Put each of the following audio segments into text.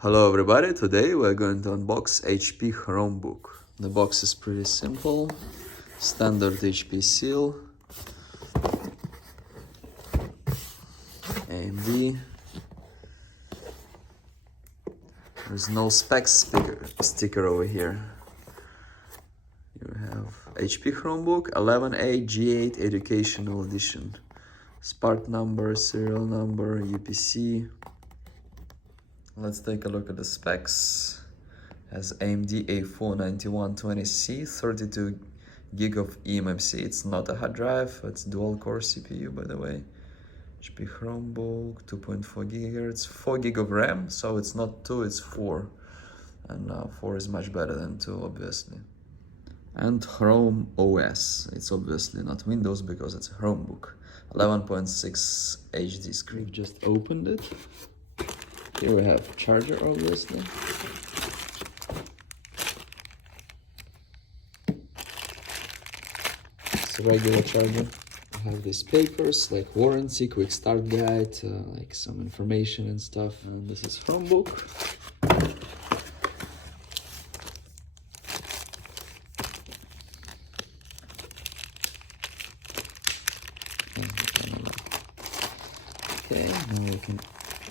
Hello everybody, today we're going to unbox HP Chromebook. The box is pretty simple, standard HP seal, AMD. There's no specs sticker over here. You have HP Chromebook 11A G8 Educational Edition. Part number, serial number, UPC. Let's take a look at the specs. Has AMD A49120C, 32 gig of eMMC. It's not a hard drive, it's dual core CPU, by the way. HP Chromebook, 2.4 GHz, 4 gig of RAM, so it's not 2, it's 4. And 4 is much better than 2, obviously. And Chrome OS. It's obviously not Windows because it's a Chromebook. 11.6 HD screen. We've just opened it. Here we have charger, obviously. It's a regular charger. I have these papers like warranty, quick start guide, like some information and stuff. And this is Chromebook. Okay, now we can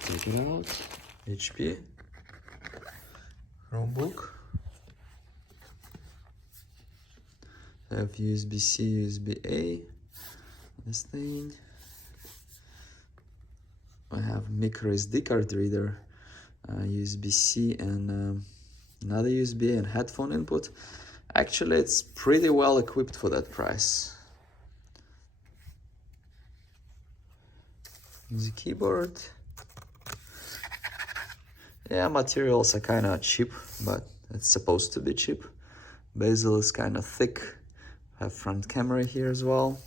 take it out. HP Chromebook. I have USB-C, USB-A. This thing. I have micro SD card reader, USB-C, and another USB and headphone input. Actually, it's pretty well equipped for that price. The keyboard. Yeah, materials are kind of cheap, but it's supposed to be cheap. Bezel is kind of thick. I have front camera here as well.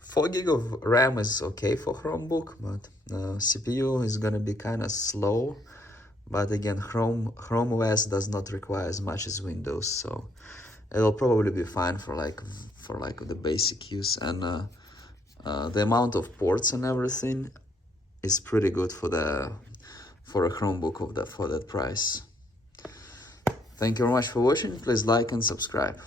4 gig of RAM is okay for Chromebook, but CPU is gonna be kind of slow. But again, Chrome OS does not require as much as Windows, so it'll probably be fine for the basic use. And the amount of ports and everything is pretty good for a Chromebook for that price. Thank you very much for watching. Please like and subscribe.